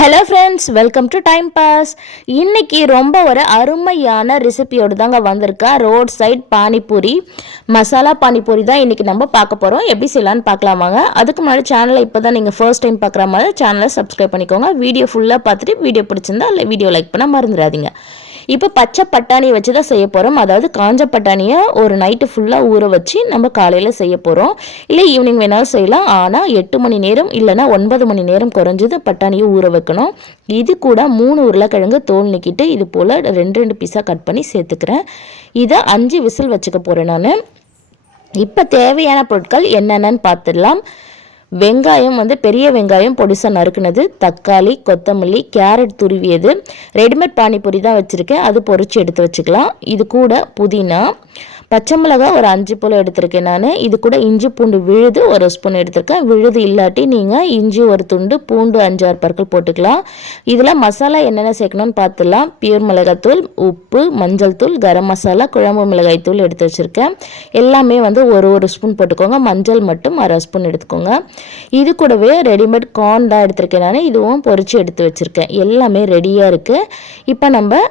Hello friends welcome to time pass இன்றைக்கி ரொம்ப ஒரு அருமையான ரெசிபியோடு தாங்க வந்திருக்கேன் ரோட் சைட் பானிபூரி. மசாலா பானிபூரி தான் இன்றைக்கி நம்ம பார்க்க போகிறோம் எப்படி செய்யலான்னு பார்க்கலாமாங்க அதுக்கு முன்னாடி சேனலை இப்போ தான் நீங்கள் ஃபர்ஸ்ட் டைம் பார்க்குற மாதிரி சேனலை சப்ஸ்கிரைப் பண்ணிக்கோங்க. வீடியோ ஃபுல்லாக பார்த்துட்டு வீடியோ பிடிச்சிருந்தா இல்லை வீடியோ லைக் பண்ண மறந்துடாதீங்க. இப்போ பச்சை பட்டாணி வச்சு தான் செய்ய போகிறோம் அதாவது காஞ்ச பட்டாணியை ஒரு நைட்டு ஃபுல்லாக ஊற வச்சு நம்ம காலையில் செய்ய போகிறோம் இல்லை ஈவினிங் வேணாலும் செய்யலாம். ஆனால் எட்டு மணி நேரம் இல்லைனா ஒன்பது மணி நேரம் குறைஞ்சது பட்டாணியை ஊற வைக்கணும். இது கூட மூணு உருளைக்கிழங்கு தோல் நிற்கிட்டு இது போல் ரெண்டு ரெண்டு பீஸாக கட் பண்ணி சேர்த்துக்கிறேன். இதை அஞ்சு விசில் வச்சுக்க போகிறேன் நான். இப்போ தேவையான பொருட்கள் என்னென்னு பார்த்துடலாம் வெங்காயம் வந்து பெரிய வெங்காயம் பொடிசாக நறுக்குனது தக்காளி கொத்தமல்லி கேரட் துருவியது ரெடிமேட் பானிபூரி தான் வச்சுருக்கேன். அது பொறிச்சு எடுத்து வச்சுக்கலாம். இது கூட புதினா பச்சை மிளகா ஒரு அஞ்சு போல் எடுத்திருக்கேன் நான். இது கூட இஞ்சி பூண்டு விழுது ஒரு ஸ்பூன் எடுத்திருக்கேன். விழுது இல்லாட்டி நீங்கள் இஞ்சி ஒரு துண்டு பூண்டு அஞ்சாறு பற்கள் போட்டுக்கலாம். இதில் மசாலா என்னென்ன சேர்க்கணும்னு பார்த்துலாம் பியூர் மிளகாத்தூள் உப்பு மஞ்சள் தூள் கரம் மசாலா குழம்பு மிளகாய் தூள் எடுத்து வச்சுருக்கேன். எல்லாமே வந்து ஒரு ஒரு ஸ்பூன் போட்டுக்கோங்க. மஞ்சள் மட்டும் அரை ஸ்பூன் எடுத்துக்கோங்க. இது கூடவே ரெடிமேட் கார்ன் தான் எடுத்திருக்கேன் நான். இதுவும் பொறிச்சு எடுத்து வச்சுருக்கேன். எல்லாமே ரெடியாக இருக்குது இப்போ நம்ம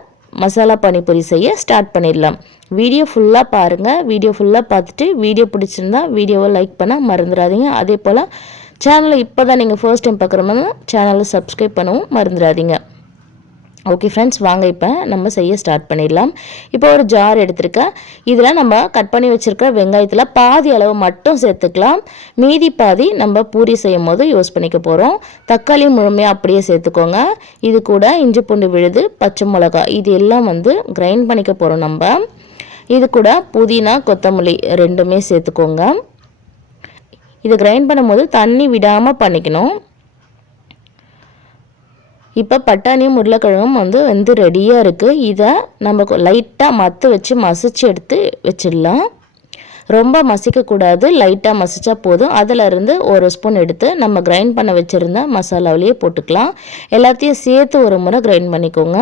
மசாலா பானிபூரி செய்ய ஸ்டார்ட் பண்ணிடலாம். வீடியோ ஃபுல்லாக பாருங்கள் வீடியோ ஃபுல்லாக பார்த்துட்டு வீடியோ பிடிச்சிருந்தா வீடியோவை லைக் பண்ண மறந்துடாதீங்க. அதே போல் சேனலை இப்போ தான் நீங்கள் ஃபர்ஸ்ட் டைம் பார்க்குற மாதிரி சேனலை சப்ஸ்கிரைப் பண்ணவும் மறந்துடாதீங்க. ஓகே ஃப்ரெண்ட்ஸ் வாங்க இப்போ நம்ம செய்ய ஸ்டார்ட் பண்ணிடலாம். இப்போ ஒரு ஜார் எடுத்திருக்கேன் இதில் நம்ம கட் பண்ணி வச்சுருக்க வெங்காயத்தில் பாதி அளவு மட்டும் சேர்த்துக்கலாம். மீதி பாதி நம்ம பூரி செய்யும் போது யூஸ் பண்ணிக்க போகிறோம் தக்காளி முழுமையாக அப்படியே சேர்த்துக்கோங்க. இது கூட இஞ்சி பூண்டு விழுது பச்சை மிளகா இது எல்லாம் வந்து கிரைண்ட் பண்ணிக்க போகிறோம் நம்ம. இது கூட புதினா கொத்தமல்லி ரெண்டுமே சேர்த்துக்கோங்க. இது கிரைண்ட் பண்ணும்போது தண்ணி விடாமல் பண்ணிக்கணும். இப்போ பட்டாணியும் உருளைக்கிழங்கும் வந்து வந்து ரெடியாக இருக்குது இதை நம்ம லைட்டாக மற்ற வச்சு மசிச்சு எடுத்து வச்சிடலாம். ரொம்ப மசிக்கக்கூடாது லைட்டாக மசிச்சா போதும். அதிலிருந்து ஒரு ஸ்பூன் எடுத்து நம்ம கிரைண்ட் பண்ண வச்சுருந்த மசாலாவிலேயே போட்டுக்கலாம். எல்லாத்தையும் சேர்த்து ஒரு முறை கிரைண்ட் பண்ணிக்கோங்க.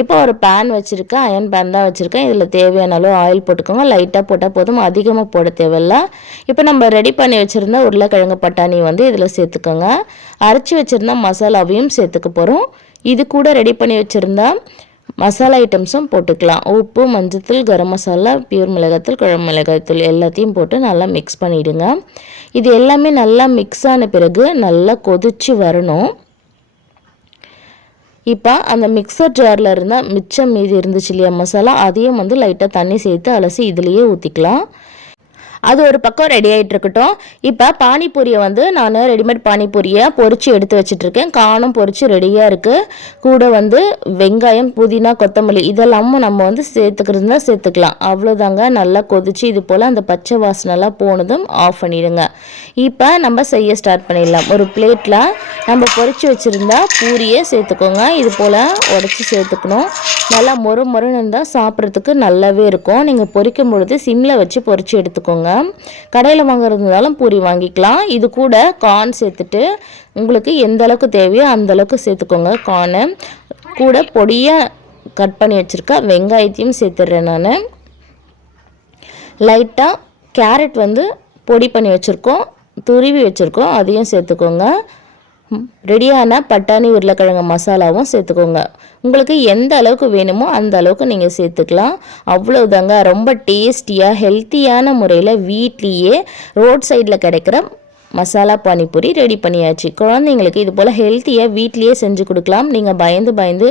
இப்போ ஒரு பேன் வச்சுருக்கேன் அயன் பேன் தான் வச்சுருக்கேன். இதில் தேவையான அளவு ஆயில் போட்டுக்கோங்க. லைட்டாக போட்டால் போதும். அதிகமாக போட தேவையில்ல. இப்போ நம்ம ரெடி பண்ணி வச்சுருந்த உருளைக்கிழங்கு பட்டாணி வந்து இதில் சேர்த்துக்கோங்க. அரைச்சி வச்சுருந்தா மசாலாவையும் சேர்த்துக்க போகிறோம் இது கூட ரெடி பண்ணி வச்சுருந்தா மசாலா ஐட்டம்ஸும் போட்டுக்கலாம். உப்பு மஞ்சத்தூள் கரம் மசாலா பியூர் மிளகாத்தூள் குழம்பு மிளகாய்த்தூள் எல்லாத்தையும் போட்டு நல்லா மிக்ஸ் பண்ணிவிடுங்க இது எல்லாமே நல்லா மிக்ஸ் ஆன பிறகு நல்லா கொதித்து வரணும். இப்போ அந்த மிக்சர் ஜாரில் இருந்தால் மிச்சம் மீதி இருந்துச்சு இல்லையா மசாலா அதையும் வந்து லைட்டாக தண்ணி சேர்த்து அலசி இதுலேயே ஊற்றிக்கலாம் அது ஒரு பக்கம் ரெடி ஆகிட்டு இருக்கட்டும் இப்போ பானிபூரியை வந்து நான் ரெடிமேட் பானிபூரியை பொறிச்சு எடுத்து வச்சுட்ருக்கேன் காணும் பொறிச்சு ரெடியாக இருக்குது கூட வந்து வெங்காயம் புதினா கொத்தமல்லி இதெல்லாமும் நம்ம வந்து சேர்த்துக்கிறது சேர்த்துக்கலாம். அவ்வளோதாங்க நல்லா கொதிச்சு இது போல் அந்த பச்சை வாசனைலாம் போனதும் ஆஃப் பண்ணிடுங்க. இப்போ நம்ம செய்ய ஸ்டார்ட் பண்ணிடலாம். ஒரு பிளேட்டில் நம்ம பொறிச்சு வச்சுருந்தா பூரியை சேர்த்துக்கோங்க. இது போல் உடச்சி சேர்த்துக்கணும். நல்லா மொறு மொறுன்னு இருந்தால் சாப்பிட்றதுக்கு நல்லாவே இருக்கும். நீங்கள் பொரிக்கும் பொழுது சிம்மில் வச்சு பொறிச்சு எடுத்துக்கோங்க. கடையில் வாங்குறதுனாலும் பூரி வாங்கிக்கலாம். இது கூட கார்ன் சேர்த்துட்டு உங்களுக்கு எந்த அளவுக்கு தேவையோ அந்த அளவுக்கு சேர்த்துக்கோங்க கார்னு கூட பொடியாக கட் பண்ணி வச்சுருக்க வெங்காயத்தையும் சேர்த்துடுறேன் நான். லைட்டாக கேரட் வந்து பொடி பண்ணி வச்சுருக்கோம். துருவி வச்சுருக்கோம். அதையும் சேர்த்துக்கோங்க. ரெடியான பட்டாணி உருளைக்கிழங்கு மசாலாவும் சேர்த்துக்கோங்க. உங்களுக்கு எந்த அளவுக்கு வேணுமோ அந்த அளவுக்கு நீங்கள் சேர்த்துக்கலாம். அவ்வளோதாங்க ரொம்ப டேஸ்டியாக ஹெல்த்தியான முறையில் வீட்லேயே ரோட் சைடில் கிடைக்கிற மசாலா பானிபூரி ரெடி பண்ணியாச்சு. குழந்தைங்களுக்கு இது போல் ஹெல்த்தியாக வீட்லேயே செஞ்சு கொடுக்கலாம். நீங்கள் பயந்து பயந்து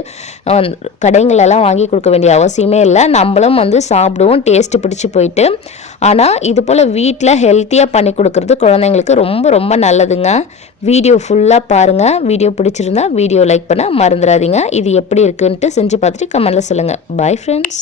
கடைங்களெல்லாம் வாங்கி கொடுக்க வேண்டிய அவசியமே இல்லை. நம்மளும் வந்து சாப்பிடுவோம். டேஸ்ட்டு பிடிச்சி போயிட்டு ஆனால் இது போல் வீட்டில் ஹெல்த்தியாக பண்ணி கொடுக்குறது குழந்தைங்களுக்கு ரொம்ப ரொம்ப நல்லதுங்க. வீடியோ ஃபுல்லாக பாருங்கள் வீடியோ பிடிச்சிருந்தா வீடியோ லைக் பண்ண மறந்துடாதீங்க. இது எப்படி இருக்குன்ட்டு செஞ்சு பார்த்துட்டு கமெண்டில் சொல்லுங்கள் பாய் ஃப்ரெண்ட்ஸ்